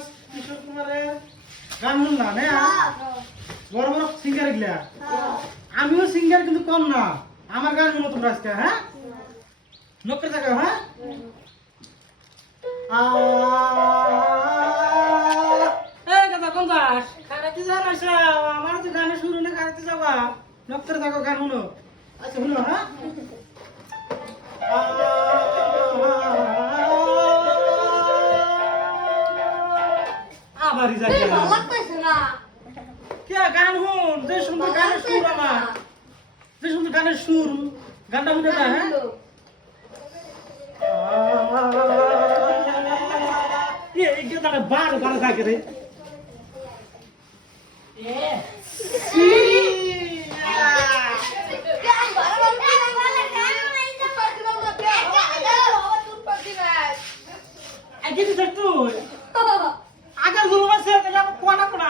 দাস কিশোর কুমারের গান শুনলাম বড় বড় সিঙ্গার এগুলা আমিও সিঙ্গার কিন্তু কম না আমার গান শুনো তোমরা আজকে হ্যাঁ নকরে থাকো হ্যাঁ এই কথা কোন দাস খারাতে জানাস আমার তো গানে শুরু না খারাতে যাবা নকরে থাকো গান শুনো আচ্ছা শুনো হ্যাঁ আবারই যাই কে গান শুন যে সুন্দর গানের সুর আমার যে সুন্দর গানের সুর গানটা শুনে না হ্যাঁ এই যে তারা বার বার থাকে রে আগে তুই আগে জুলুম আছে তাহলে কোনা কোনা